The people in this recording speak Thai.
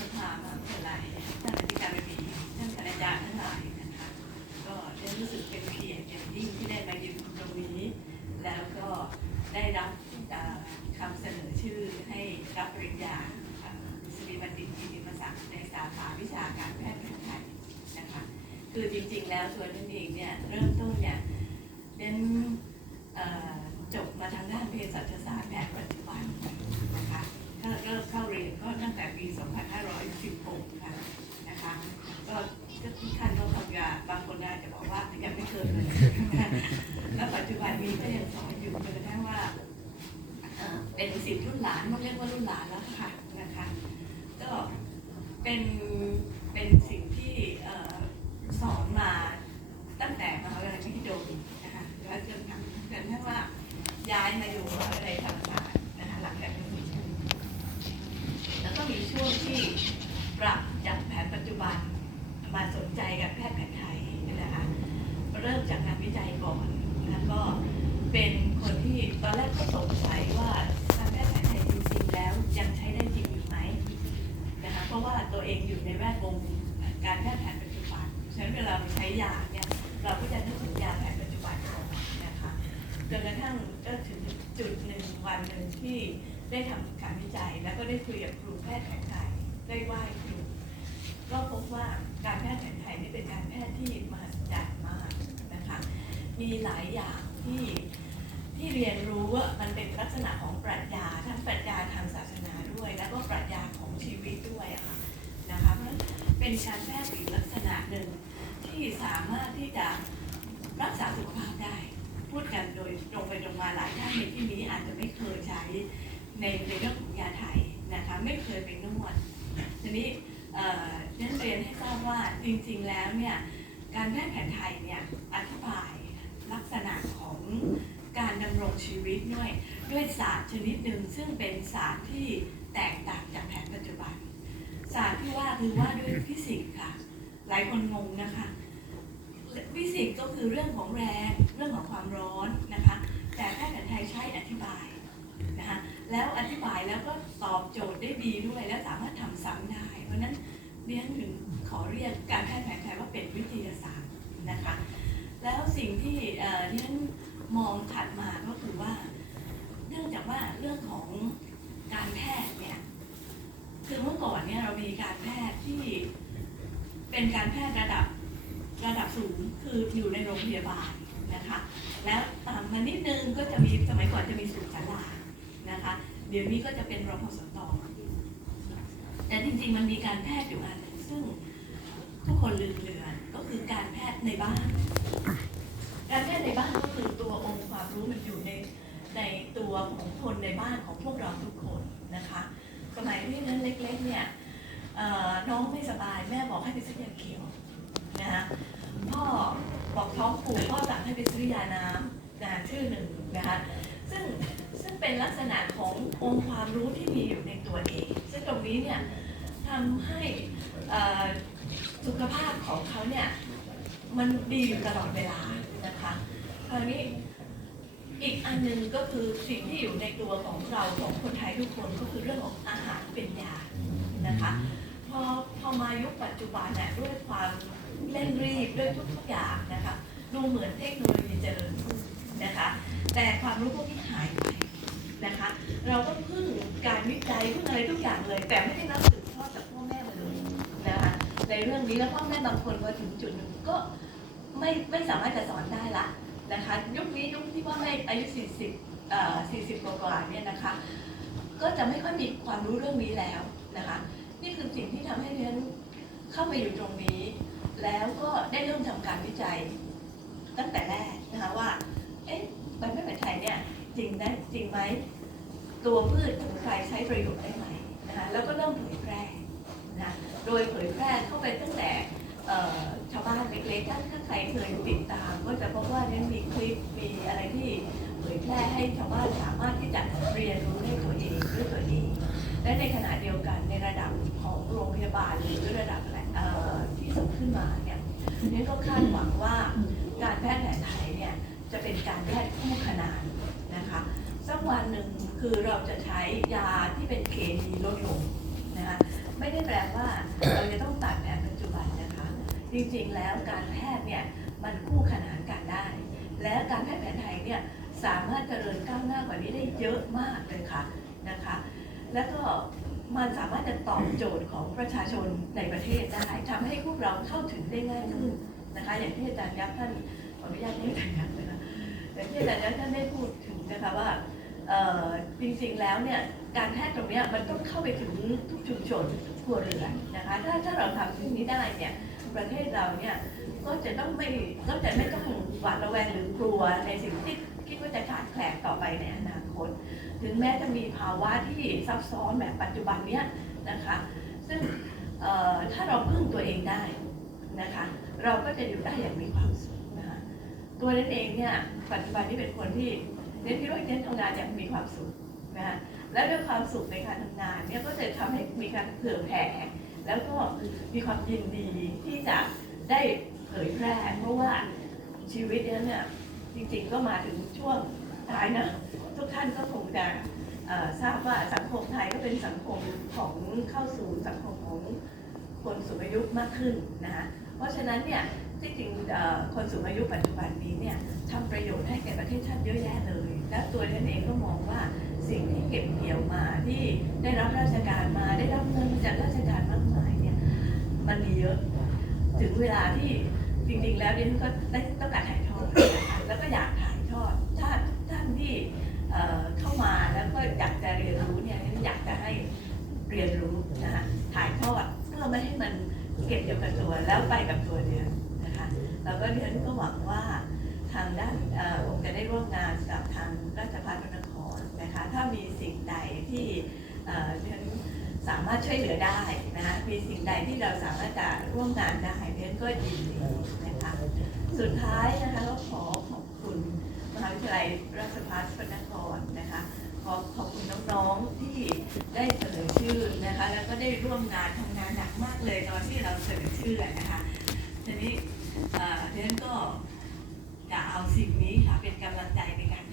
สภามหาวิทยาลัยท่านอธิการบดีท่านคณาจารย์ทั้งหลายนะคะก็ได้รู้สึกเป็นเกียรติอย่างยิ่งที่ได้มายืนตรงนี้ แล้วก็ได้รับคำเสนอชื่อให้รับปริญญาสิริบัณฑิตกิติมศักดิ์ในสาขาวิชาการแพทย์แผนไทยนะคะคือจริงๆ แล้วตัวนั่นเองเนี่ยเริ่มต้นเนี่ยเรียนจบมาทางด้านเภสัชศาสตร์แพทย์ปัจจุบันนะคะก็เริ่มเข้าเรียนก็ตั้งแต่ปี 2516 ค่ะนะคะ ก็ก็ ทุกท่านก็คงจะบางคนอาจจะบอกว่ายังไม่เคยเลยแล้วปัจจุบันนี้ก็ยังสอนอยู่จนกระทั่งว่าเอ่อเป็นสิทธิ์รุ่นหลานต้องเรียกว่ารุ่นหลานแล้วค่ะนะคะก็เป็นเป็นสิ่งที่เอ่อสอนมาตั้งแต่มหาวิทยาลัยมหิดลนะคะแล้วจนทำจนทั้งว่าย้ายมาอยู่มหาวิทยาลัยธรรมศาสตร์นะคะหลังจากนี้แล้วก็มีช่วงที่ปรับจากแผนปัจจุบันมาสนใจกับแพทย์แผนไทยนะคะเริ่มจากงานวิจัยก่อนแล้วก็เป็นคนที่ตอนแรกก็สงสัยว่าการแพทย์แผนไทยจริงๆแล้วยังใช้ได้จริงอยู่ไหม นะคะเพราะว่าตัวเองอยู่ในแวดวงการแพทย์แผนปัจจุบันฉะนั้นเว ลาเราใช้ยาเนี่ยเราก็จะนึกถึงยาแผนปัจจุบันก่อนนะคะจนกระทั่งก็ถึงจุดหนึ่งวันหนึ่งที่ได้ทำการวิจัย แล้วก็ได้คุยกับครูแพทย์แผนไทยได้ไหว้ครูก็พบว่าการแพทย์แผนไทยนี่เป็นการแพทย์ที่มหัศจรรย์มากนะคะมีหลายอย่างที่ที่เรียนรู้ว่ามันเป็นลักษณะของปรัชญาทั้งปรัชญาทางศาสนาด้วย แล้วก็ปรัชญาของชีวิตด้วยค่ะนะคะเพราะฉะนั้นเป็นการแพทย์อีกลักษณะหนึ่ง ที่สามารถที่จะรักษาสุขภาพได้ พูดกันโดยตรงไปตรงมาหลายท่านในที่นี้อาจจะไม่เคยใช้ในในเรื่องของยาไทยนะคะไม่เคยไปนวดทีนี้เอ่อเรียนเรียนให้ทราบว่าจริงๆแล้วเนี่ยการแพทย์แผนไทยเนี่ยอธิบายลักษณะของการดำรงชีวิตด้วยด้วยศาสตร์ชนิดหนึ่งซึ่งเป็นศาสตร์ที่แตกต่างจากแผนปัจจุบันศาสตร์ที่ว่าคือว่าด้วยฟิสิกส์ค่ะ หลายคนงงนะคะ ฟิสิกส์ก็คือเรื่องของแรง เรื่องของความร้อนนะคะ แต่แพทย์แผนไทยใช้อธิบายนะคะแล้วอธิบายแล้วก็ตอบโจทย์ได้ดีด้วย และสามารถทำซ้ำได้ เพราะนั้นเรียนถึงขอเรียกการแพทย์แผนไทยว่าเป็นวิทยาศาสตร์นะคะ แล้วสิ่งที่เรียนมองถัดมาก็คือว่า เนื่องจากว่าเรื่องของการแพทย์เนี่ยคือเมื่อก่อนเนี่ยเรามีการแพทย์ที่เป็นการแพทย์ระดับ ระดับสูงคืออยู่ในโรงพยาบาลนะคะ แล้วตามมานิดนึงก็จะมีสมัยก่อนจะมีศูนย์สารานะคะ เดี๋ยวนี้ก็จะเป็นรพสตแต่จริงๆมันมีการแพทย์อยู่อันหนึ่งซึ่งทุกคนลืมเลือนก็คือการแพทย์ในบ้าน การแพทย์ในบ้านก็คือตัวองค์ความรู้มันอยู่ในในตัวของคนในบ้านของพวกเราทุกคนนะคะสมัยที่นั้นเล็กๆเนี่ยน้องไม่สบายแม่บอกให้ไปซื้อยาเขียวนะคะพ่อบอกท้องผูกพ่อสั่งให้ไปซื้อ ยาน้ำนะคะชื่อหนึ่งนะคะซึ่งซึ่งเป็นลักษณะขององค์ความรู้ที่มีอยู่ในตัวเอง ซึ่งตรงนี้เนี่ยทำให้สุขภาพของเขาเนี่ยมันดีอยู่ตลอดเวลานะคะคราวนี้อีกอันหนึ่งก็คือสิ่งที่อยู่ในตัวของเราของคนไทยทุกคนก็คือเรื่องของอาหารเป็นยานะคะพอพอมายุคปัจจุบันเนี่ยด้วยความเร่งรีบด้วยทุกๆอย่างนะคะ ดูเหมือนเทคโนโลยีเจริญขึ้นนะคะ แต่ความรู้พวกนี้หายไปนะคะ เราต้องพึ่งการวิจัยพึ่งอะไรทุกอย่างเลย แต่ไม่ได้นับสืบทอดจากพ่อแม่มาเลยนะคะในเรื่องนี้แล้วพ่อแม่บางคนพอถึงจุดหนึ่งก็ไม่ไม่สามารถจะสอนได้ละนะคะยุคนี้ยุคที่พ่อแม่อายุ 40เอ่อ40 กว่าเนี่ยนะคะ ก็จะไม่ค่อยมีความรู้เรื่องนี้แล้วนะคะนี่คือสิ่งที่ทำให้เรียนเข้ามาอยู่ตรงนี้ แล้วก็ได้เริ่มทำการวิจัย ตั้งแต่แรกนะคะว่า เอ๊ะใบไม้แผ่นไทยเนี่ยจริงได้จริงไหมตัวพืชสมุนไพรใช้ประโยชน์ได้ไหมนะคะแล้วก็เริ่มเผยแพร่นะโดยเผยแพร่เข้าไปตั้งแต่ชาวบ้านเล็กๆถ้าถ้าใครเคยติดตาม ก็จะพบว่าเนี่ยมีคลิปมีอะไรที่เผยแพร่ให้ชาวบ้านสามารถที่จะเรียนรู้ได้ตัวเองด้วยตัวเอง และในขณะเดียวกันในระดับของโรงพยาบาลหรือระดับที่สูงขึ้นมาเนี่ยนี่ก็คาดหวังว่า แพทย์แผนไทยเนี่ยจะเป็นการแพทย์คู่ขนานนะคะสักวันหนึ่งคือเราจะใช้ยาที่เป็นเคมีลดลงนะคะไม่ได้แปลว่าเราจะต้องตัดแบบปัจจุบันนะคะ จริงๆแล้วการแพทย์เนี่ยมันคู่ขนานกันได้ และการแพทย์แผนไทยเนี่ยสามารถเจริญก้าวหน้ากว่านี้ได้เยอะมากเลยค่ะนะคะ แล้วก็มันสามารถจะตอบโจทย์ของประชาชนในประเทศได้ทำให้พวกเราเข้าถึงได้ง่ายขึ้นนะคะ อย่างที่อาจารย์ยักษ์ท่าน ออนุญาตให้อาจารย์ยักษ์เลยนะอย่างที่อาจารย์ท่านได้พูดถึงนะคะว่าจริงๆแล้วเนี่ยการแพทย์ตรงนี้มันต้องเข้าไปถึงทุกชุมชนทุกครัวเรือนนะคะถ้าถ้าเราทำสิ่งนี้ได้เนี่ยประเทศเราเนี่ยก็จะต้องไม่ก็จะไม่ต้องหวาดระแวงหรือกลัวในสิ่งที่คิดว่าจะขาดแคลนต่อไปในอนาคต ถึงแม้จะมีภาวะที่ซับซ้อนแบบปัจจุบันเนี้ยนะคะซึ่งถ้าเราพึ่งตัวเองได้นะคะ เราก็จะอยู่ได้อย่างมีความสุข ตัวนั้นเองเนี่ยปัจจุบันนี้เป็นคนที่เน้นที่ว่าเน้นทำงานอย่างมีความสุขนะคะและด้วยความสุขในการทำงานเนี่ยก็จะทำให้มีการเผื่อแผ่แล้วก็มีความยินดีที่จะได้เผยแพร่เพราะว่าชีวิตเนี้เนี่ยจริงๆก็มาถึงช่วงท้ายนะทุกท่านก็คงจะทราบว่าสังคมไทยก็เป็นสังคมของเข้าสู่สังคมของคนสูงอายุมากขึ้นนะคะเพราะฉะนั้นเนี่ย ที่จริงคนสูงอายุปัจจุบันนี้เนี่ยทำประโยชน์ให้แก่ประเทศชาติเยอะแยะเลย และตัวท่านเองก็มองว่าสิ่งที่เก็บเกี่ยวมาที่ได้รับราชการมาได้รับเงินจากราชการมากมายเนี่ยมันมีเยอะ ถึงเวลาที่จริงๆ แล้วเดนก็ได้ต้องการถ่ายทอดนะคะแล้วก็อยากถ่ายทอดถ้าท่านที่เข้ามาแล้วก็อยากจะเรียนรู้เนี่ยอยากจะให้เรียนรู้นะคะถ่ายทอดเพื่อไม่ให้มันเก็บอยู่กับตัวแล้วไปกับตัว แล้วก็เรียนก็หวังว่าทางด้านคงจะได้ร่วมงานกับทางราชภัฏพระนครนะคะถ้ามีสิ่งใดที่เอ่อเรียนสามารถช่วยเหลือได้นะคะมีสิ่งใดที่เราสามารถจะร่วมงานได้เรียนก็ยินดีนะคะสุดท้ายนะคะก็ขอขอบคุณมหาวิทยาลัยราชภัฏพระนครนะคะขอขอบคุณน้องๆที่ได้เสนอชื่อนะคะแล้วก็ได้ร่วมงานทำงานหนักมากเลยตอนที่เราเสนอชื่อนะคะทีนี้เอ่อดิฉันก็ จะเอาสิ่งนี้ค่ะเป็นกำลังใจในการ